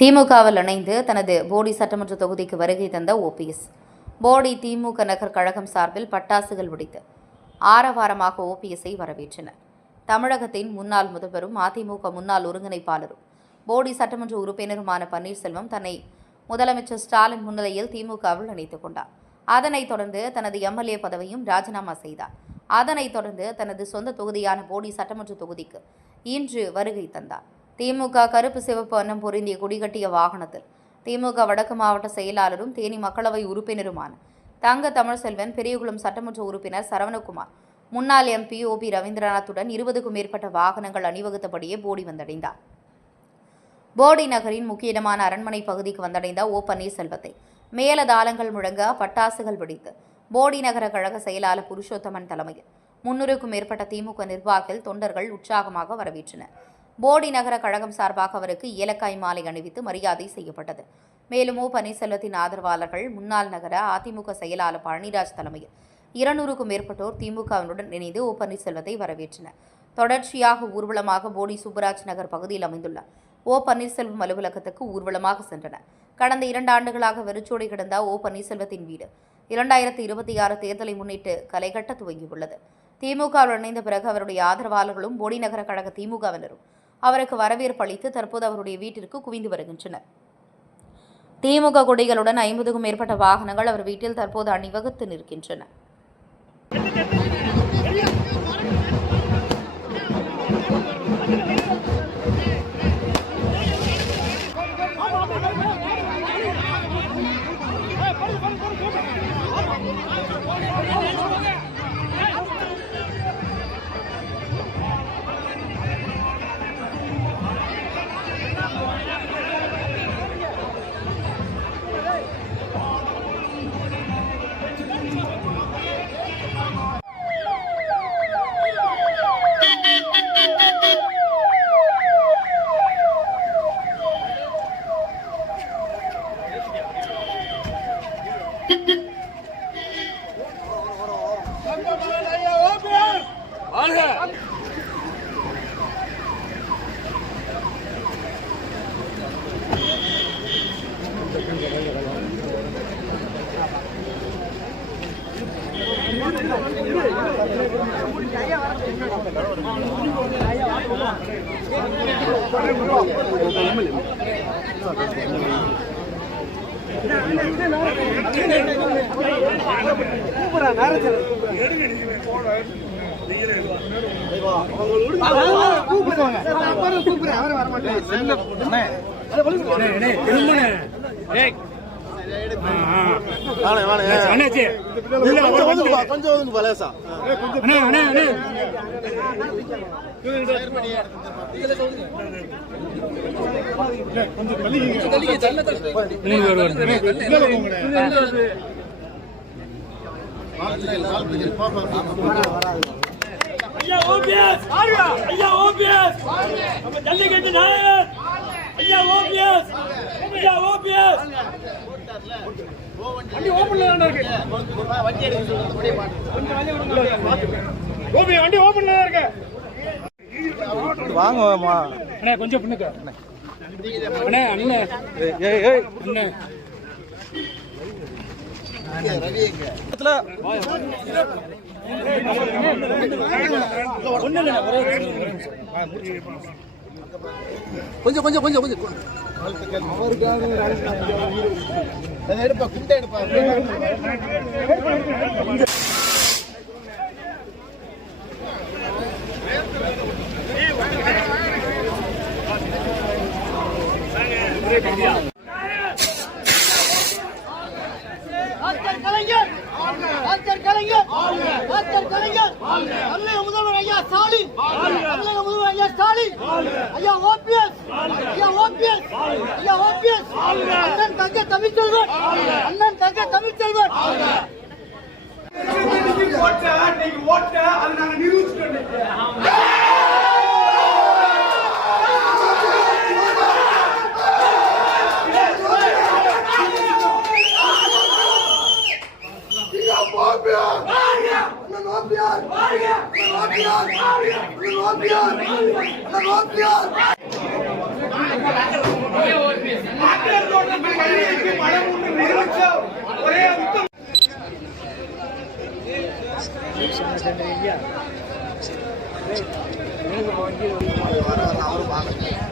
திமுகவில் இணைந்து தனது போடி சட்டமன்ற தொகுதிக்கு வருகை தந்த ஓபிஎஸ் போடி திமுக நகர் கழகம் சார்பில் பட்டாசுகள் வெடித்து ஆரவாரமாக ஓபிஎஸ்ஐ வரவேற்றனர். தமிழகத்தின் முன்னாள் முதல்வரும் அதிமுக முன்னாள் ஒருங்கிணைப்பாளரும் போடி சட்டமன்ற உறுப்பினருமான பன்னீர்செல்வம் தன்னை முதலமைச்சர் ஸ்டாலின் முன்னிலையில் திமுகவில் இணைத்துக் கொண்டார். அதனைத் தொடர்ந்து தனது எம்எல்ஏ பதவியும் ராஜினாமா செய்தார். அதனைத் தொடர்ந்து தனது சொந்த தொகுதியான போடி சட்டமன்ற தொகுதிக்கு இன்று வருகை தந்தார். திமுக கருப்பு சிவப்பு வண்ணம் பொருந்திய கொடிகட்டிய வாகனத்தில் திமுக வடக்கு மாவட்ட செயலாளரும் தேனி மக்களவை உறுப்பினருமான தங்க தமிழ்செல்வன், பெரியகுளம் சட்டமன்ற உறுப்பினர் சரவணகுமார், முன்னாள் எம்பி ஓபி ரவீந்திரநாத்துடன் 20க்கும் மேற்பட்ட வாகனங்கள் அணிவகுத்தபடியே போடி வந்தடைந்தார். போடி நகரின் முக்கிய இடமான அரண்மனை பகுதிக்கு வந்தடைந்த ஓ பன்னீர்செல்வத்தை மேலதாளங்கள் முழங்க பட்டாசுகள் வெடித்து போடி நகர கழக செயலாளர் புருஷோத்தமன் தலைமையில் 300க்கும் மேற்பட்ட திமுக நிர்வாகிகள், தொண்டர்கள் உற்சாகமாக வரவேற்றனர். போடி நகர கழகம் சார்பாக அவருக்கு ஏலக்காய் மாலை அணிவித்து மரியாதை செய்யப்பட்டது. மேலும் ஓ பன்னீர்செல்வத்தின் ஆதரவாளர்கள் முன்னாள் நகர அதிமுக செயலாளர் பழனிராஜ் தலைமையில் 200க்கும் மேற்பட்டோர் திமுகவினுடன் இணைந்து ஓ பன்னீர்செல்வத்தை வரவேற்றனர். தொடர்ச்சியாக ஊர்வலமாக போடி சுப்பராஜ் நகர் பகுதியில் அமைந்துள்ள ஓ பன்னீர்செல்வம் அலுவலகத்துக்கு ஊர்வலமாக சென்றனர். கடந்த 2 ஆண்டுகளாக வெறிச்சோடி கிடந்த ஓ பன்னீர்செல்வத்தின் வீடு 2026 தேர்தலை முன்னிட்டு களைகட்ட துவங்கியுள்ளது. திமுகவில் இணைந்த பிறகு அவருடைய ஆதரவாளர்களும் போடி நகர கழக திமுகவினரும் அவருக்கு வரவேற்பு அளித்து தற்போது அவருடைய வீட்டிற்கு குவிந்து வருகின்றனர். திமுக கொடிகளுடன் 50க்கும் மேற்பட்ட வாகனங்கள் அவர் வீட்டில் தற்போது அணிவகுத்து நிற்கின்றன. ஐயா ஓபிஎஸ் ஐயா ஓபிஎஸ் நம்ம ஜல்லிக்கட்டு நாயகர் ஐயா ஓபிஎஸ் ஐயா ஓபிஎஸ் வண்டி ஓபன்ல இருக்கு ஓபி வண்டி ஓபன்ல இருக்கு வாங்கம்மா அண்ணே கொஞ்சம் பின்னுக்கு அண்ணே அண்ணே ஏய் ஏய் அண்ணே ரவி எங்க கொஞ்சம் கொஞ்சம் கொஞ்சம் கொஞ்சம் எடுப்பா குண்டை எடுப்பா முதல்வர் ஐயா ஸ்டாலின், முதல்வர் ஐயா ஸ்டாலின், ஐயா ஓபிஎஸ், ஐயா ஓபிஎஸ், ஐயா ஓபிஎஸ், அண்ணன் தங்க தமிழ்ச்செல்வன், அண்ணன் தங்க தமிழ்ச்செல்வன். ஓட்ட அது நாங்க நிரூபிச்சுட்டோம். Olha, வர அவரும் பார்க்க